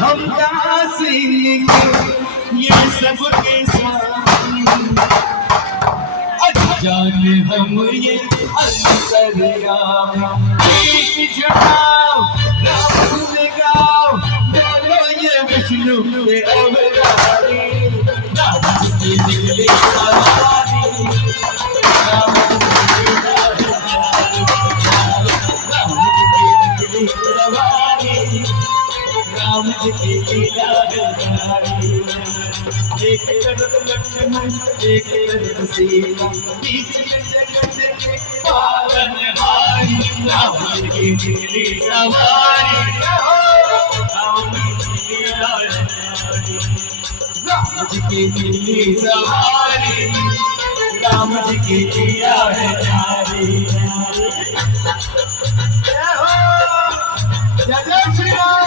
हम यासीन ये सब के स्वामी जाने हम ये अंतरिया एक जगाओ राम गाओ बोलो ये विष्णु के अवतारी राम की निकली सवारी राम की सवारी राम की लीला एक तरफ लक्ष्मण एक तरफ सीता बीच में जगत के पालनहारी राम की निकली सवारी राम की निकली सवारी राम जी की लीला है जारी जय श्री राम।